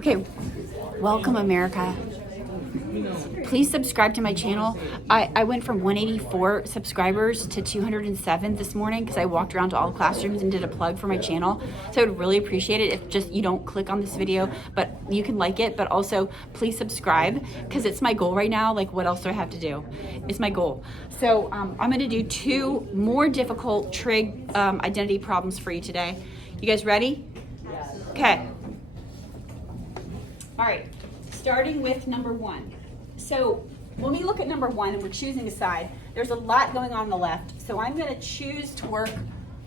Okay, welcome America. Please subscribe to my channel. I went from 184 subscribers to 207 this morning because I walked around to all the classrooms and did a plug for my channel. So I would really appreciate it if just you don't click on this video, but you can like it, but also please subscribe because it's my goal right now. Like, what else do I have to do? It's my goal. So I'm gonna do 2 more difficult trig identity problems for you today. You guys ready? Yes. Okay. All right, starting with number 1. So when we look at number 1 and we're choosing a side, there's a lot going on the left. So I'm going to choose to work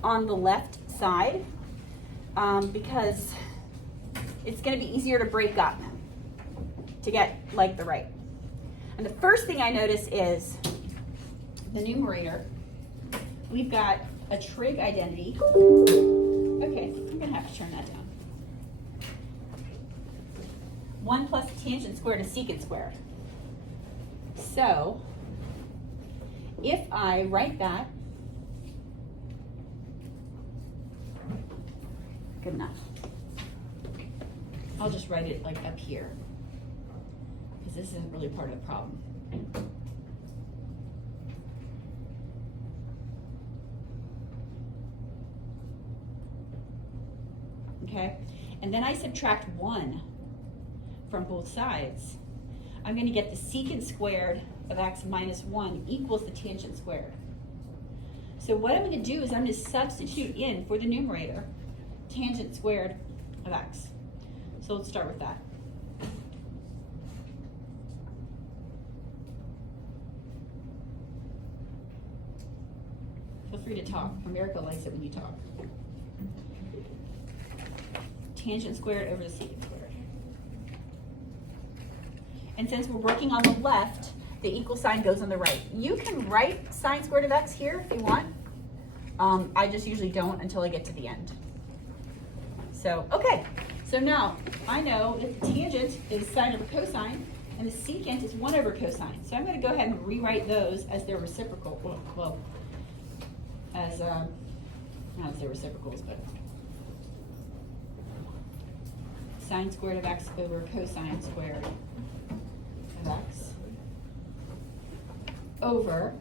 on the left side because it's going to be easier to break up to get like the right. And the first thing I notice is the numerator. We've got a trig identity. Okay, I'm going to have to turn that down. 1 plus tangent squared is secant squared. So if I write that, good enough. I'll just write it like up here because this isn't really part of the problem. Okay, and then I subtract 1 from both sides. I'm going to get the secant squared of x minus 1 equals the tangent squared. So what I'm going to do is I'm going to substitute in for the numerator tangent squared of x. So let's start with that. Feel free to talk. America likes it when you talk. Tangent squared over the secant squared. And since we're working on the left, the equal sign goes on the right. You can write sine squared of x here if you want. I just usually don't until I get to the end. So, okay. So now I know that the tangent is sine over cosine and the secant is 1 over cosine. So I'm going to go ahead and rewrite those as their reciprocal. Well, as, not as their reciprocals, but sine squared of x over cosine squared of x over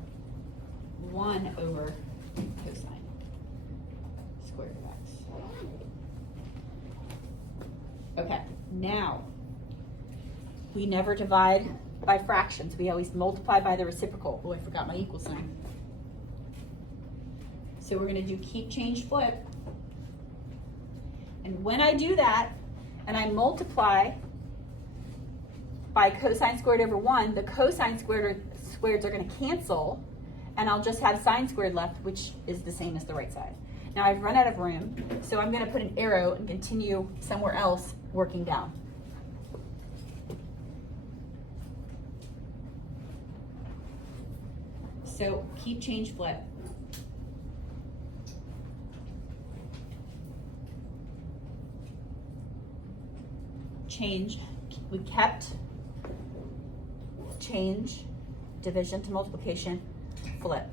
1 over cosine squared of x. Okay, now we never divide by fractions. We always multiply by the reciprocal. Oh, I forgot my equal sign. So we're going to do keep, change, flip. And when I do that, and I multiply by cosine squared over 1, the cosine squareds are going to cancel, and I'll just have sine squared left, which is the same as the right side. Now I've run out of room, so I'm going to put an arrow and continue somewhere else working down. So keep, change, flip. Change, we kept, change, division to multiplication, flip.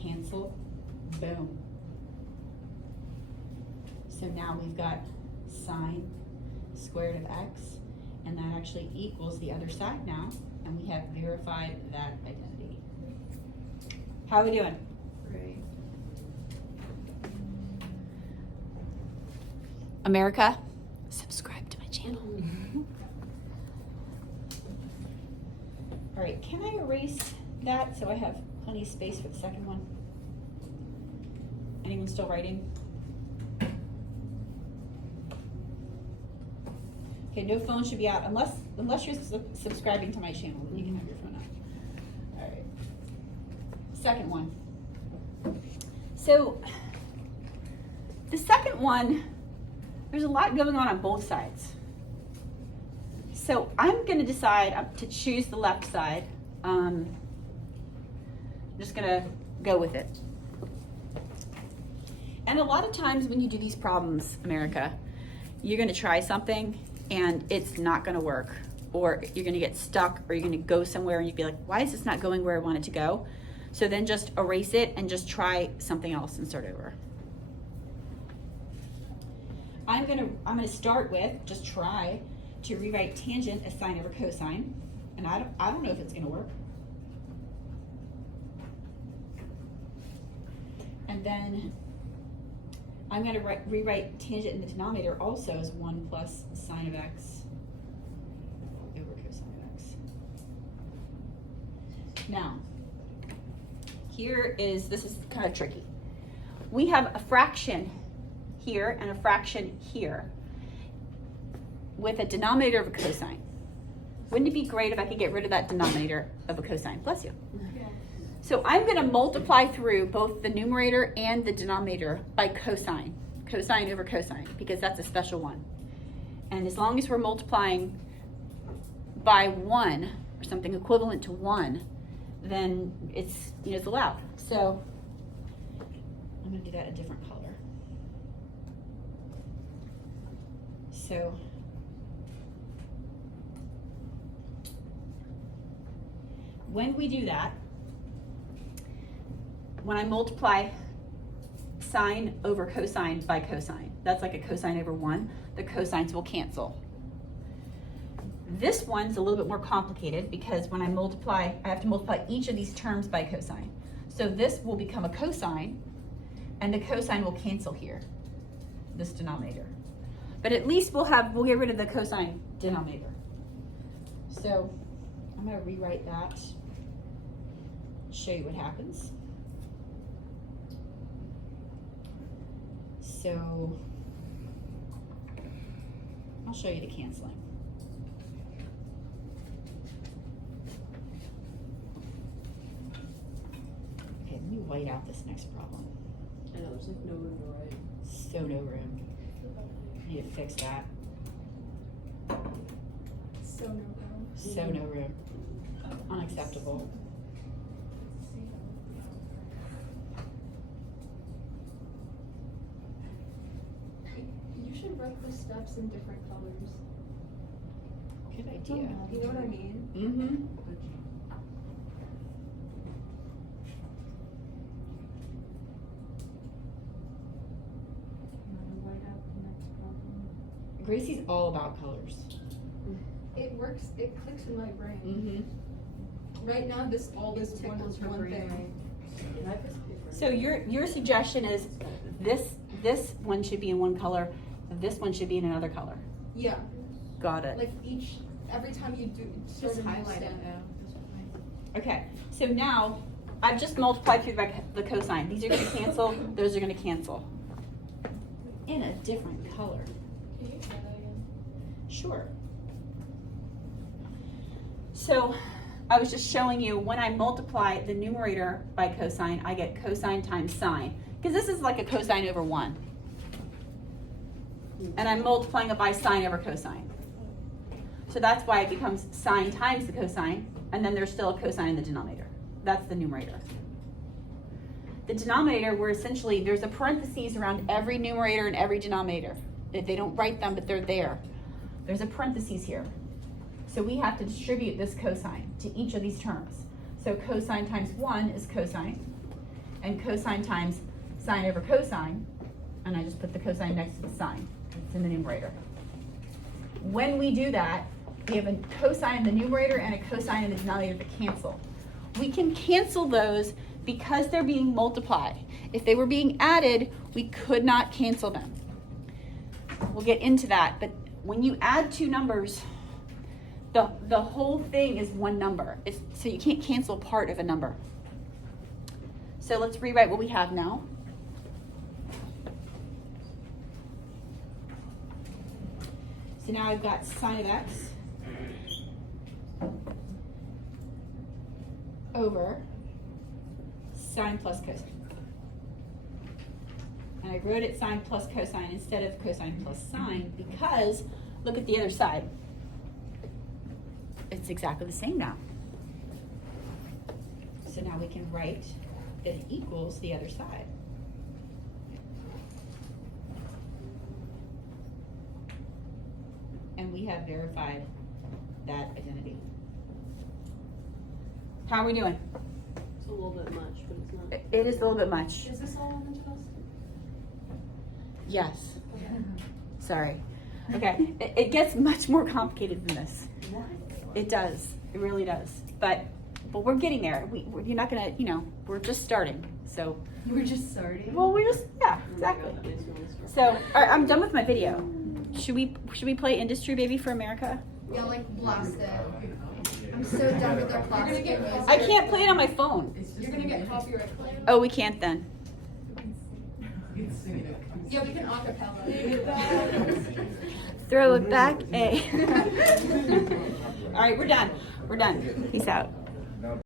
Cancel, boom. So now we've got sine squared of x, and that actually equals the other side now, and we have verified that identity. How are we doing? Great. America, subscribe to my channel. All right, can I erase that so I have plenty of space for the second one? Anyone still writing? Okay, no phone should be out unless you're subscribing to my channel, then you can have your phone out. All right, second one. So the second one, there's a lot going on both sides. So I'm going to decide to choose the left side. I'm just going to go with it. And a lot of times when you do these problems, America, you're going to try something and it's not going to work, or you're going to get stuck, or you're going to go somewhere and you'd be like, why is this not going where I want it to go? So then just erase it and just try something else and start over. I'm gonna start with, just try to rewrite tangent as sine over cosine. And I don't know if it's gonna work. And then I'm gonna rewrite tangent in the denominator also as 1 plus sine of x over cosine of x. Now, this is kind of tricky. We have a fraction here and a fraction here with a denominator of a cosine. Wouldn't it be great if I could get rid of that denominator of a cosine? Bless you. Yeah. So I'm going to multiply through both the numerator and the denominator by cosine over cosine, because that's a special one. And as long as we're multiplying by 1 or something equivalent to 1, then it's allowed. So I'm going to do that a different color. So when we do that, when I multiply sine over cosine by cosine, that's like a cosine over 1, the cosines will cancel. This one's a little bit more complicated because when I have to multiply each of these terms by cosine. So this will become a cosine, and the cosine will cancel here, this denominator. But at least we'll get rid of the cosine denominator. So I'm going to rewrite that, show you what happens. So I'll show you the canceling. Okay, let me white out this next problem. I know, there's like no room to write. So no room. I need to fix that. So no room. So no room. Unacceptable. You should write the steps in different colors. Good idea. You know what I mean? Mm-hmm. Gracie's all about colors. It works. It clicks in my brain. Mm-hmm. Right now, this one is one thing. So your suggestion is this one should be in one color, this one should be in another color. Yeah. Got it. Like every time you do, Just highlight it. Okay. So now I've just multiplied through the cosine. These are going to cancel. Those are going to cancel. In a different color. Can you try that again? Sure. So I was just showing you when I multiply the numerator by cosine, I get cosine times sine. Because this is like a cosine over 1. And I'm multiplying it by sine over cosine. So that's why it becomes sine times the cosine, and then there's still a cosine in the denominator. That's the numerator. The denominator, there's a parentheses around every numerator and every denominator. They don't write them, but they're there. There's a parentheses here. So we have to distribute this cosine to each of these terms. So cosine times 1 is cosine, and cosine times sine over cosine, and I just put the cosine next to the sine. It's in the numerator. When we do that, we have a cosine in the numerator and a cosine in the denominator that cancel. We can cancel those because they're being multiplied. If they were being added, we could not cancel them. We'll get into that, but when you add two numbers, the whole thing is one number. So you can't cancel part of a number. So let's rewrite what we have now. So now I've got sine of x over sine plus cosine. And I wrote it sine plus cosine instead of cosine plus sine because look at the other side. It's exactly the same now. So now we can write that it equals the other side. And we have verified that identity. How are we doing? It's a little bit much, but it's not. It is a little bit much. Is this all on the test? Yes. Sorry. Okay. It gets much more complicated than this. It does. It really does. But we're getting there. You're not gonna, we're just starting. So. We're just starting. Well, yeah, exactly. So, all right, I'm done with my video. Should we play Industry Baby for America? Yeah, like blast it. I'm so done with their plastic music. I can't play it on my phone. You're gonna get copyright claim. Oh, we can't then. Yeah, we can acapella. Throw it back, A. All right, we're done. We're done. Peace out.